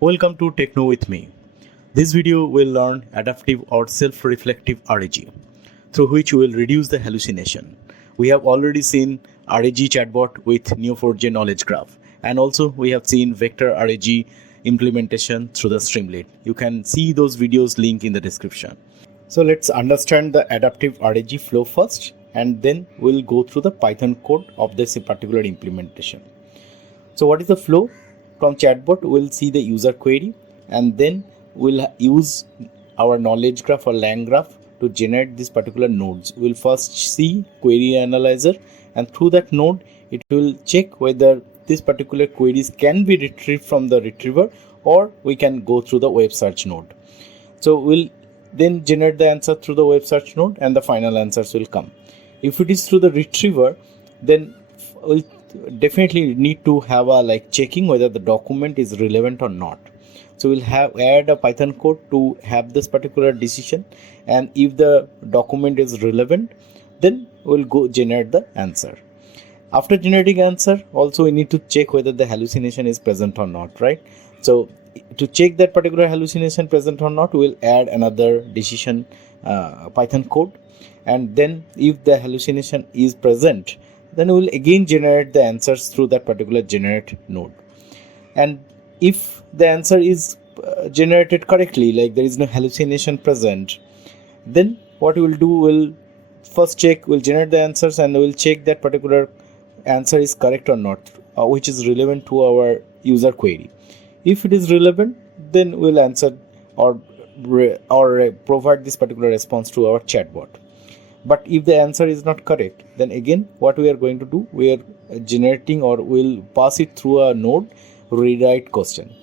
Welcome to Techno with me. This video will learn adaptive or self-reflective RAG, through which we will reduce the hallucination. We have already seen RAG chatbot with Neo4j knowledge graph, and also we have seen vector RAG implementation through the Streamlit. You can see those videos link in the description. So let's understand the adaptive RAG flow first, and then we'll go through the Python code of this particular implementation. So what is the flow? From chatbot, we'll see the user query, and then we'll use our knowledge graph or LangGraph to generate these particular nodes. We'll first see query analyzer, and through that node, it will check whether these particular queries can be retrieved from the retriever, or we can go through the web search node. So we'll then generate the answer through the web search node, and the final answers will come. If it is through the retriever, then we'll definitely need to have a checking whether the document is relevant or not. So we'll add a Python code to have this particular decision, and if the document is relevant, then we'll go generate the answer. After generating answer, also we need to check whether the hallucination is present or not, right? So to check that particular hallucination present or not, we'll add another decision Python code, and then if the hallucination is present, then we will again generate the answers through that particular generate node. And if the answer is generated correctly, like there is no hallucination present, then what we will do, we'll first check, we'll generate the answers, and we'll check that particular answer is correct or not, which is relevant to our user query. If it is relevant, then we'll answer or provide this particular response to our chatbot. But if the answer is not correct, then again what we are going to do, we are generating, or we'll pass it through a node rewrite question.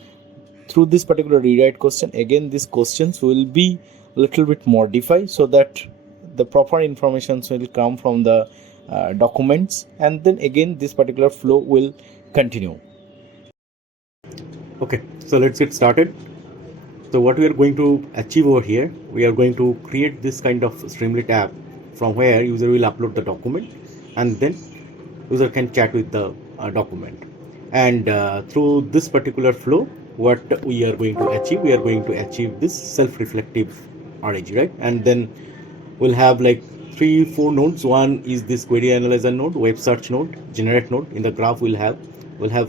Through this particular rewrite question, again these questions will be a little bit modified so that the proper information will come from the documents, and then again this particular flow will continue. Okay, so let's get started. So what we are going to achieve over here, we are going to create this kind of Streamlit app, from where user will upload the document, and then user can chat with the document. And through this particular flow, what we are going to achieve, we are going to achieve this self-reflective RAG, right? And then we'll have like 3-4 nodes. One is this query analyzer node, web search node, generate node. In the graph we'll have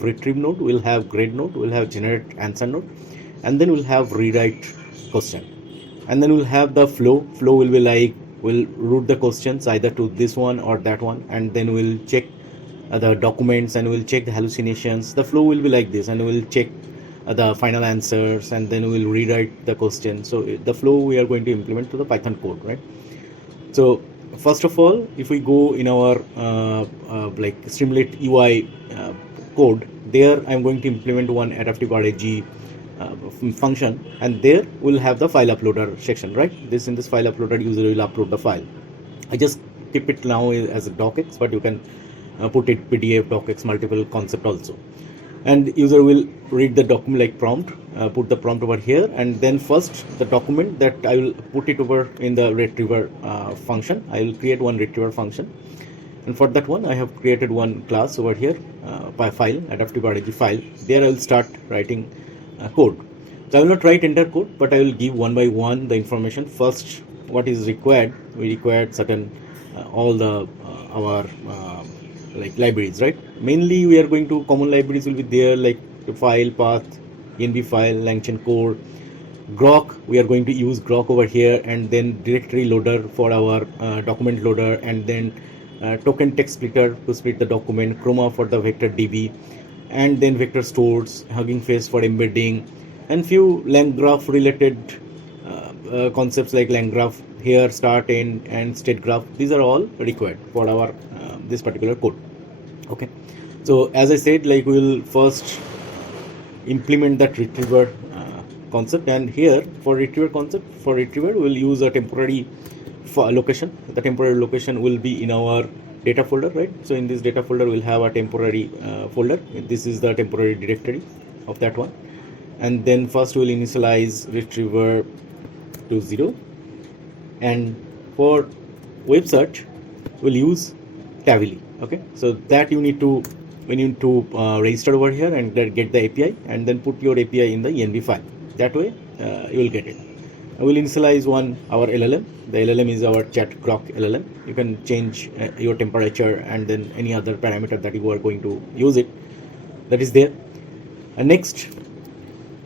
retrieve node, we'll have grade node, we'll have generate answer node, and then we'll have rewrite question. And then we'll have the flow will be like, we'll route the questions either to this one or that one, and then we'll check the documents, and we'll check the hallucinations. The flow will be like this, and we'll check the final answers, and then we'll rewrite the question. So the flow we are going to implement to the Python code, right? So first of all, if we go in our Streamlit UI code, there I'm going to implement one adaptive RAG function, and there we'll have the file uploader section, right? In this file uploader, user will upload the file. I just keep it now as a docx, but you can put it PDF, docx, multiple concept also. And user will read the document like prompt, put the prompt over here, and then first the document that I will put it over in the retriever function. I will create one retriever function, and for that one I have created one class over here by file, adaptive RAG file. There I will start writing code. So I will not write entire code, but I will give one by one the information. First, what is required, we required certain all the our libraries, right? Mainly we are going to common libraries will be there, like the file path, env file, langchain core, Groq. We are going to use Groq over here, and then directory loader for our document loader, and then token text splitter to split the document, chroma for the vector db, and then vector stores, Hugging Face for embedding, and few LangGraph related concepts like LangGraph here, start, end, and state graph. These are all required for our this particular code. Okay, so as I said, like we will first implement that retriever concept, and here for retriever we'll use a temporary location. The temporary location will be in our data folder, right? So in this data folder we'll have a temporary folder. This is the temporary directory of that one, and then first we'll initialize retriever to 0, and for web search we'll use Tavily. Okay, so that you need to we need to register over here and get the API, and then put your API in the env file. That way you will get it. I will initialize our LLM. The LLM is our Groq LLM. You can change your temperature and then any other parameter that you are going to use it. That is there. And next,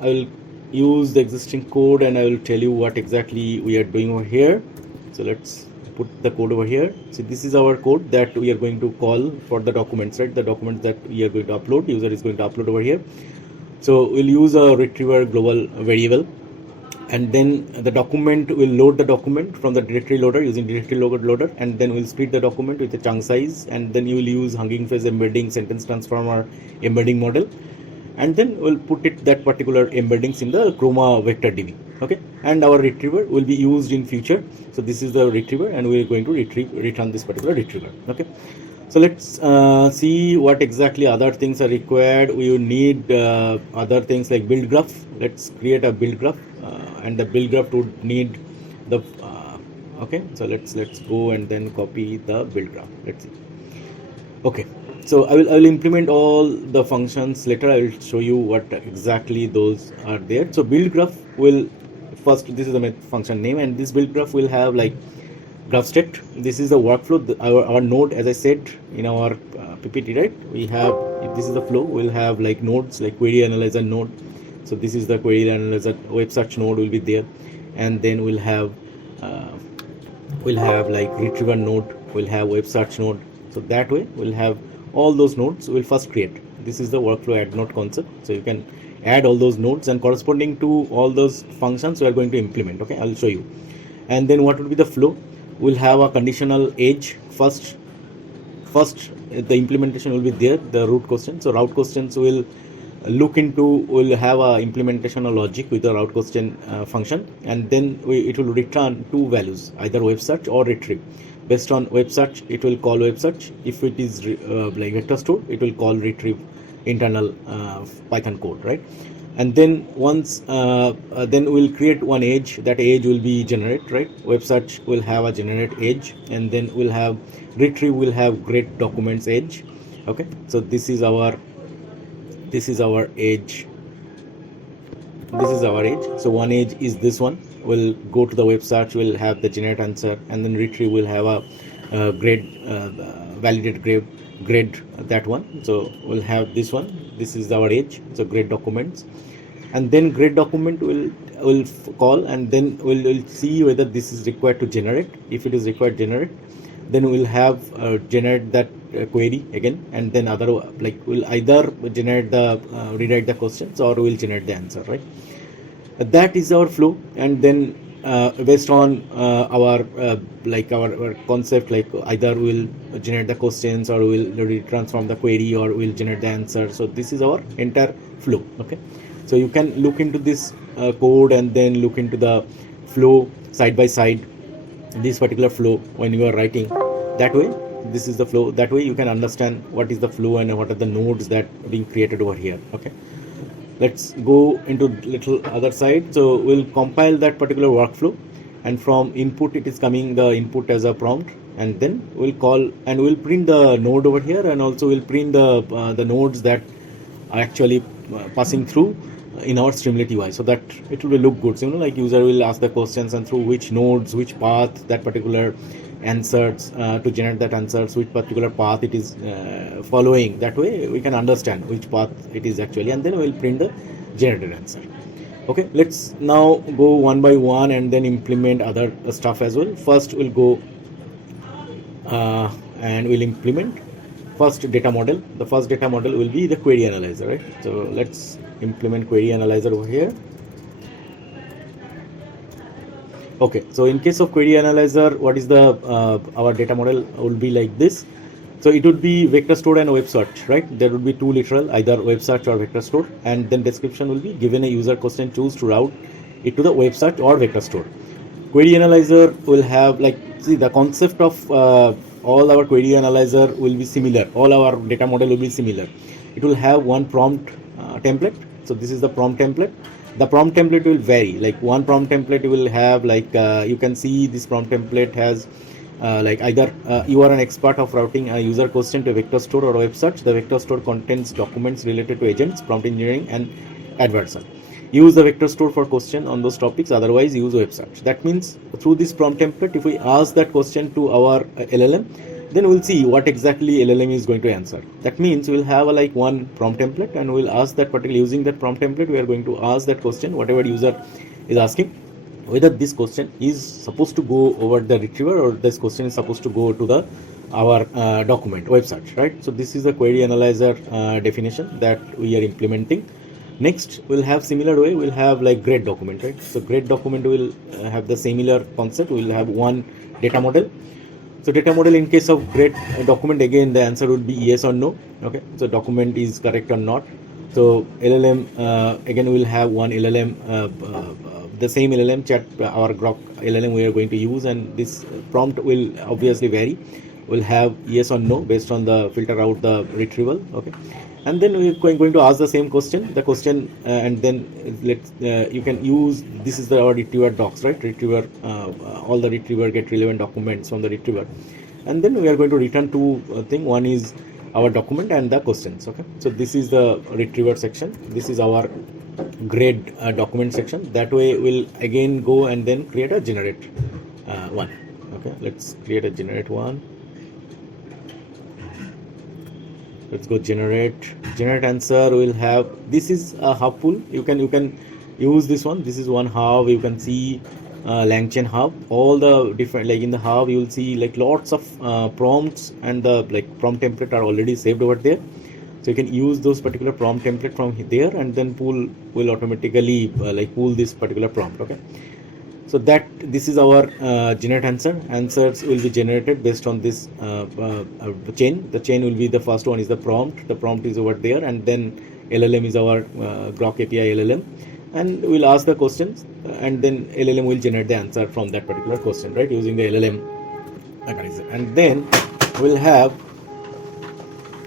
I will use the existing code and I will tell you what exactly we are doing over here. So let's put the code over here. So this is our code that we are going to call for the documents, right? The documents that we are going to upload, user is going to upload over here. So we'll use a retriever global variable, and then the document will load the document from the directory loader using directory loader, and then we'll split the document with a chunk size, and then you will use Hugging Face embedding, sentence transformer embedding model, and then we'll put that particular embeddings in the Chroma vector DB. Okay, and our retriever will be used in future. So this is the retriever, and we're going to return this particular retriever. Okay, so let's see what exactly other things are required. We will need other things like build graph. Let's create a build graph, and the build graph would need the okay. So let's go and then copy the build graph. Let's see. Okay, so I will implement all the functions later. I will show you what exactly those are there. So build graph will first, this is the function name, and this build graph will have like graph state. This is the workflow, our node, as I said in our PPT, right? We have, if this is the flow, we'll have like nodes, like query analyzer node. So this is the query analyzer, web search node will be there, and then we'll have like retriever node, we'll have web search node. So that way we'll have all those nodes we'll first create. This is the workflow add node concept. So you can add all those nodes, and corresponding to all those functions we are going to implement. Okay, I'll show you. And then what will be the flow? We'll have a conditional edge first. The implementation will be there, the route question. So route questions will look into, we'll have a implementation of logic with the route question function, and then it will return two values, either web search or retrieve. Based on web search, it will call web search. If it is like vector store, it will call retrieve internal Python code, right? And then once then we'll create one edge. That edge will be generate, right? Web search will have a generate edge, and then we'll have retrieve will have great documents edge. Okay, so this is our edge. This is our edge. So one edge is this one. We'll go to the web search, we'll have the generate answer, and then retrieve will have a grade, validate grade, that one. So we'll have this one. This is our edge. So grade documents, and then grade document will call, and then we'll see whether this is required to generate. If it is required generate, then we'll have generate that query again, and then other, like we'll either generate the rewrite the questions, or we'll generate the answer, right? That is our flow. And then based on our concept, like either we'll generate the questions, or we'll transform the query, or we'll generate the answer. So this is our entire flow. Okay, so you can look into this code and then look into the flow side by side, this particular flow when you are writing. That way, this is the flow. That way you can understand what is the flow and what are the nodes that are being created over here. Okay, let's go into little other side. So we'll compile that particular workflow, and from input it is coming the input as a prompt, and then we'll call and we'll print the node over here, and also we'll print the nodes that are actually passing through in our Streamlit UI, so that it will look good. So, like user will ask the questions, and through which nodes, which path that particular answers to generate that answers, which particular path it is following. That way we can understand which path it is actually, and then we'll print the generated answer. Okay, let's now go one by one and then implement other stuff as well. First we'll go and we'll implement first data model. The first data model will be the query analyzer, right? So let's implement query analyzer over here. Okay, so in case of query analyzer, what is the our data model will be like this. So it would be vector store and web search, right? There would be two literal, either web search or vector store, and then description will be given a user question, choose to route it to the web search or vector store. Query analyzer will have, like, see, the concept of all our query analyzer will be similar. All our data model will be similar. It will have one prompt template. So this is the prompt template. The prompt template will vary. Like one prompt template will have, like you can see this prompt template has like either you are an expert of routing a user question to vector store or web search. The vector store contains documents related to agents, prompt engineering, and adversarial. Use the vector store for question on those topics, otherwise use web search. That means through this prompt template, if we ask that question to our LLM, then we'll see what exactly LLM is going to answer. That means we'll have a, like one prompt template, and we'll ask that particular, using that prompt template, we are going to ask that question, whatever user is asking, whether this question is supposed to go over the retriever or this question is supposed to go to the our document web search, right? So this is the query analyzer definition that we are implementing. Next, we'll have similar way, we'll have like grade document, right? So grade document will have the similar concept. We'll have one data model. So data model, in case of grade document, again the answer would be yes or no. Okay, so document is correct or not. So LLM, again we'll have one LLM, the same LLM chat, our Groq LLM we are going to use, and this prompt will obviously vary. We'll have yes or no based on the filter out the retrieval. Okay, and then we're going to ask the same question, and then you can use, this is our retriever docs, right? Retriever, all the retriever get relevant documents from the retriever, and then we are going to return two thing. One is our document and the questions. Okay, so this is the retriever section, this is our grade document section. That way we'll again go and then create a generate one. Okay, let's create a generate one. Let's go generate answer. We'll have, this is a hub pool. You can use this one. This is one hub. You can see LangChain hub. All the different, like in the hub you will see like lots of prompts, and the like prompt template are already saved over there. So you can use those particular prompt template from there, and then pool will automatically like pool this particular prompt. Okay, so that this is our generate answer. Answers will be generated based on this chain. The chain will be, the first one is the prompt. The prompt is over there, and then LLM is our Groq API LLM, and we'll ask the questions, and then LLM will generate the answer from that particular question, right, using the LLM mechanism. And then we'll have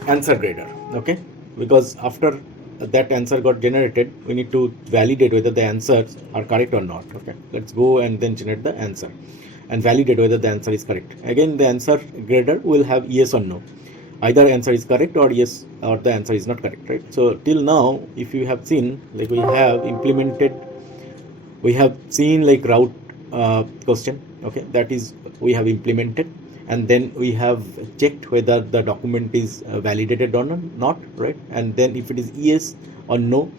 answer grader. Okay, because after that answer got generated, we need to validate whether the answers are correct or not. Okay, let's go and then generate the answer and validate whether the answer is correct. Again, the answer grader will have yes or no, either answer is correct or yes, or the answer is not correct, right? So till now, if you have seen, like we have implemented, we have seen like route question. Okay, that is we have implemented, and then we have checked whether the document is validated or not, right? And then if it is yes or no,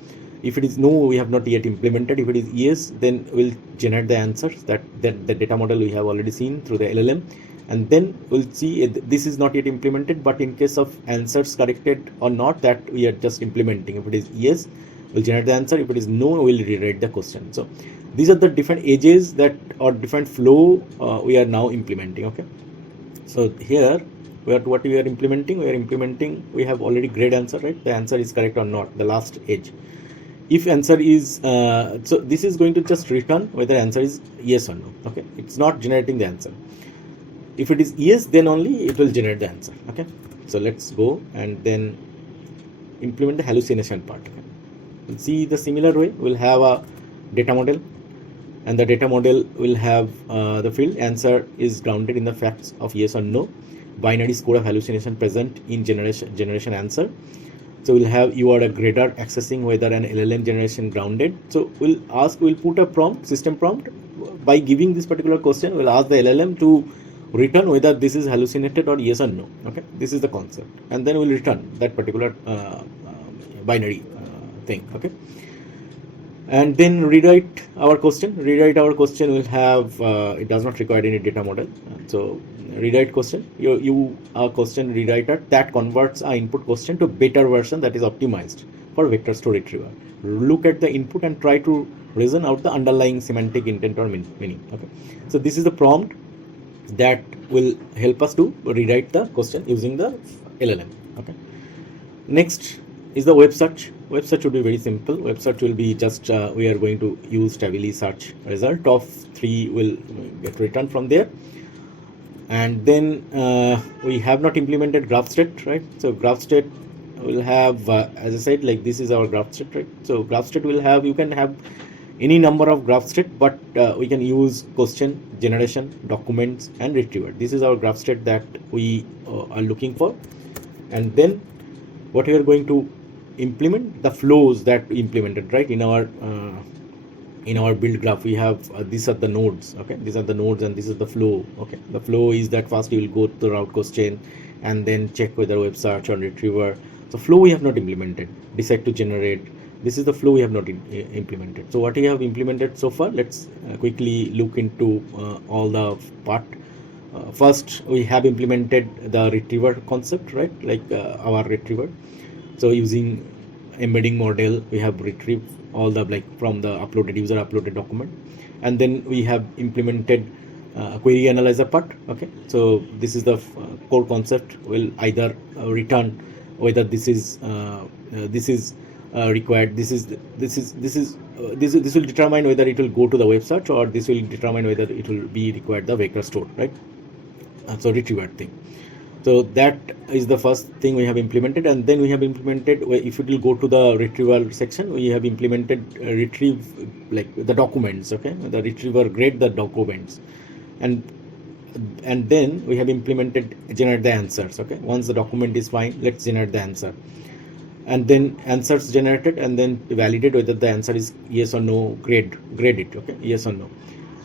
if it is no, we have not yet implemented. If it is yes, then we'll generate the answers, that the data model we have already seen through the LLM, and then we'll see this is not yet implemented, but in case of answers corrected or not, that we are just implementing. If it is yes, we'll generate the answer. If it is no, we'll rewrite the question. So these are the different edges that, or different flow we are now implementing. Okay, so here what we are implementing, we have already grade answer, right? The answer is correct or not, the last edge. If answer is so this is going to just return whether answer is yes or no. Okay, it's not generating the answer. If it is yes, then only it will generate the answer. Okay, so let's go and then implement the hallucination part. Okay, we'll see the similar way. We'll have a data model, and the data model will have the field answer is grounded in the facts of yes or no, binary score of hallucination present in generation answer. So we'll have, you are a grader accessing whether an LLM generation grounded. So we'll put a prompt, system prompt. By giving this particular question, we'll ask the LLM to return whether this is hallucinated or yes or no. Okay, this is the concept, and then we'll return that particular binary thing. Okay, and then rewrite our question. Will have it does not require any data model. So rewrite question, you are question rewriter that converts our input question to better version that is optimized for vector store retrieval. Look at the input and try to reason out the underlying semantic intent or meaning. Okay, so this is the prompt that will help us to rewrite the question using the LLM. Okay, next is the web search. Web search will be very simple. Web search will be just we are going to use stably search result of 3 will get returned from there. And then we have not implemented graph state, right? So graph state will have as I said, like this is our graph state, right? So graph state will have, you can have any number of graph state, but we can use question generation, documents, and retriever. This is our graph state that we are looking for. And then what we are going to implement, the flows that we implemented, right? In our build graph, we have these are the nodes. Okay, these are the nodes, and this is the flow. Okay, the flow is that first you will go to the route question and then check whether web search or retriever. So flow we have not implemented. Decide to generate. This is the flow we have not implemented. So what we have implemented so far, let's quickly look into all the part. First, we have implemented the retriever concept, right? Like our retriever. So using embedding model, we have retrieved all the from the user uploaded document, and then we have implemented query analyzer part. Okay, so this is the core concept. Will either return whether this is required. This will determine whether it will go to the web search, or this will determine whether it will be required the vector store, right? So retriever thing. So that is the first thing we have implemented, and then we have implemented, if it will go to the retrieval section, we have implemented retrieve the documents. Okay, the retriever grade the documents, and then we have implemented generate the answers. Okay, once the document is fine, let's generate the answer, and then answers generated, and then validate whether the answer is yes or no, grade it. Okay, yes or no,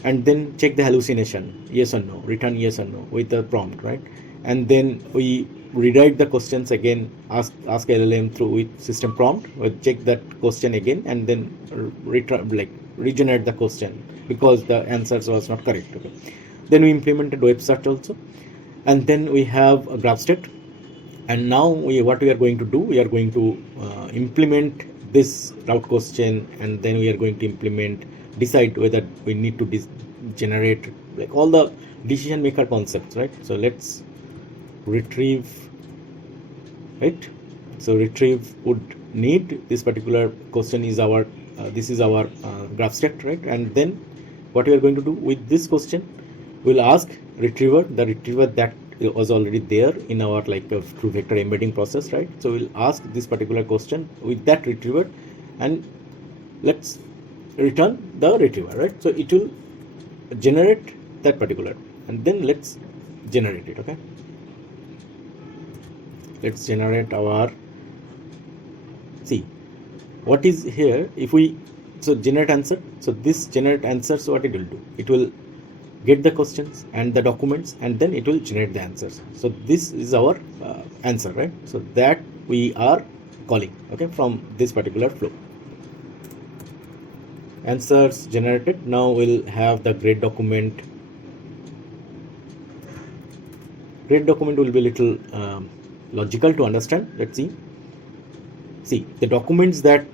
and then check the hallucination, yes or no, return yes or no with the prompt, right? And then we rewrite the questions again, ask LLM through with system prompt, we'll check that question again, and then regenerate the question because the answers was not correct. Okay, then we implemented web search also, and then we have a graph state. And now what we are going to do, we are going to implement this route question, and then we are going to decide whether we need to generate all the decision maker concepts, right? So let's retrieve, right? So retrieve would need this particular question is our this is our graph state, right? And then what we are going to do with this question, we'll ask retriever, the retriever that was already there in our true vector embedding process, right? So we'll ask this particular question with that retriever, and let's return the retriever, right? So it will generate that particular, and then let's generate it. Okay, let's generate our, see what is here. If we generate answer, so this generate answers, what it will do, it will get the questions and the documents, and then it will generate the answers. So this is our answer, right? So that we are calling, okay, from this particular flow. Answers generated. Now we'll have the grade document. Grade document will be a little logical to understand. Let's see the documents that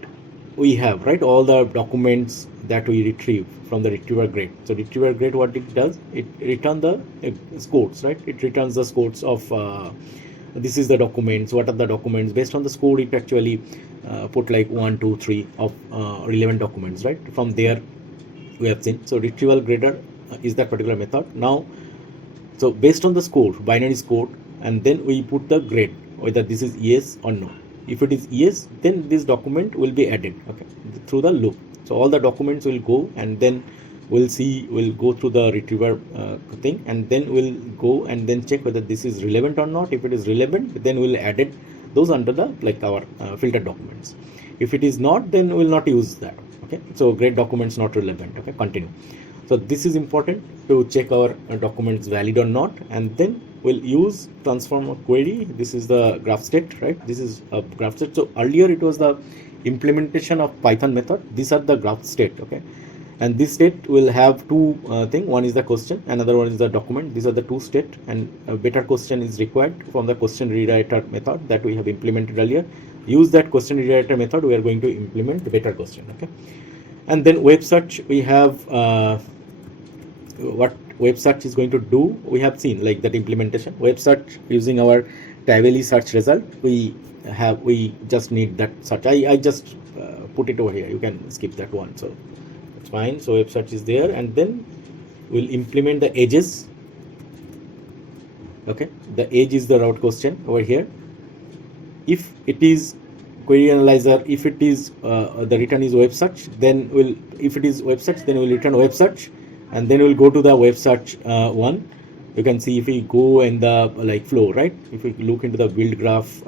we have, right? All the documents that we retrieve from the retriever grade. So retriever grade, what it does, it returns the scores, right? It returns the scores of this is the documents. What are the documents? Based on the score, it actually put 1, 2, 3 of relevant documents, right? From there we have seen. So retrieval grader is that particular method. Now, so based on the score, binary score, and then we put the grade, whether this is yes or no. If it is yes, then this document will be added, okay, through the loop. So all the documents will go, and then we'll go through the retriever thing, and then we'll go and then check whether this is relevant or not. If it is relevant, then we'll add it those under the our filtered documents. If it is not, then we'll not use that. Okay, so grade documents not relevant. Okay, continue. So this is important to check our documents valid or not, and then we'll use transformer query. This is the graph state, right? This is a graph state. So earlier it was the implementation of Python method. These are the graph state, okay, and this state will have two things. One is the question, another one is the document. These are the two state, and a better question is required from the question rewriter method that we have implemented earlier. Use that question rewriter method. We are going to implement the better question, okay. And then web search, we have what web search is going to do. We have seen that implementation. Web search using our Tivoli search result. We just need that search. I just put it over here. You can skip that one. So it's fine. So web search is there, and then we'll implement the edges. Okay, the edge is the route question over here. If it is query analyzer, if it is the return is web search, then if it is web search, then we'll return web search, and then we'll go to the web search one. You can see if we go in the flow, right? If we look into the build graph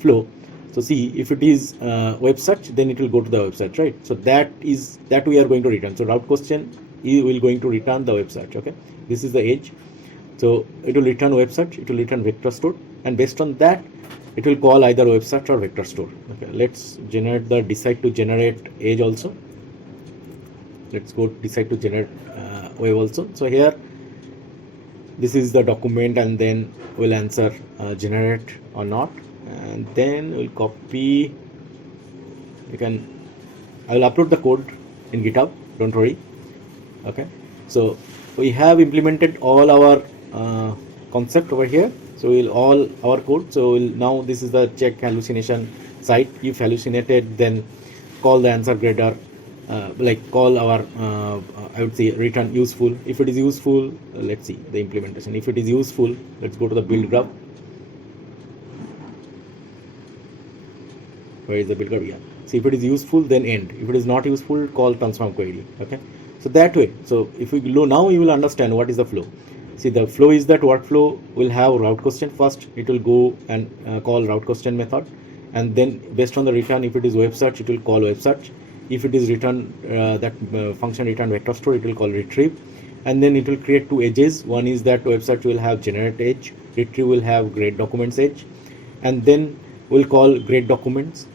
flow, so see if it is web search, then it will go to the web search, right? So that we are going to return. So route question will going to return the web search. Okay, this is the edge. So it will return web search, it will return vector store, and based on that it will call either web search or vector store. Okay, let's generate the decide to generate edge also. Let's go decide to generate web also. So here this is the document, and then we'll answer generate or not, and then we'll copy. I will upload the code in GitHub, don't worry. Okay, so we have implemented all our concept over here. So all our code. So now this is the check hallucination site. If hallucinated, then call the answer grader, call our I would say return useful. If it is useful, let's see the implementation. If it is useful, let's go to the build graph. Where is the build graph? Yeah. So if it is useful, then end. If it is not useful, call transform query. Okay. So that way. So if we go now, you will understand what is the flow. See, the flow is that workflow will have route question first. It will go and call route question method, and then based on the return, if it is web search, it will call web search. If it is return function return vector store, it will call retrieve, and then it will create two edges. One is that web search will have generate edge, retrieve will have grade documents edge, and then we'll call grade documents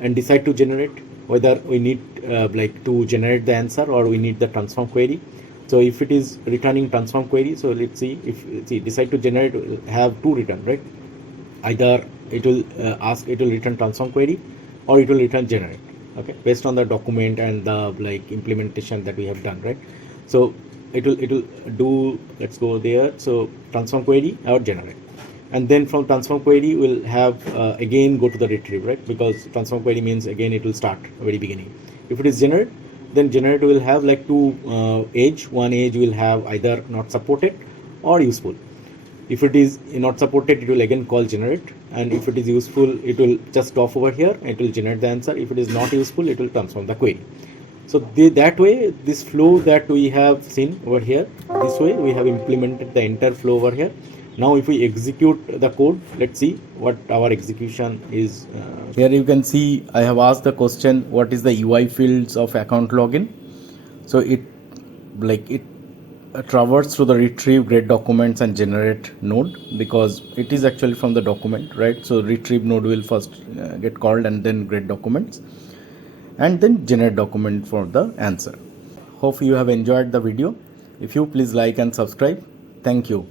and decide to generate whether we need to generate the answer or we need the transform query. So if it is returning transform query, so let's see if decide to generate will have two return, right? Either it will return transform query or it will return generate. Okay, based on the document and the implementation that we have done, right? So it will do, let's go there. So transform query or generate, and then from transform query we'll have again go to the retrieve, right? Because transform query means again it will start very beginning. If it is generate, then generate will have two edge. One edge will have either not supported or useful. If it is not supported, it will again call generate, and if it is useful, it will just stop over here. It will generate the answer. If it is not useful, it will transform the query. So that way, this flow that we have seen over here, this way we have implemented the entire flow over here. Now if we execute the code, let's see what our execution is. Here you can see I have asked the question, what is the UI fields of account login? So it traverse through the retrieve grade documents and generate node, because it is actually from the document, right? So retrieve node will first get called, and then grade documents, and then generate document for the answer. Hope you have enjoyed the video. If you, please like and subscribe. Thank you.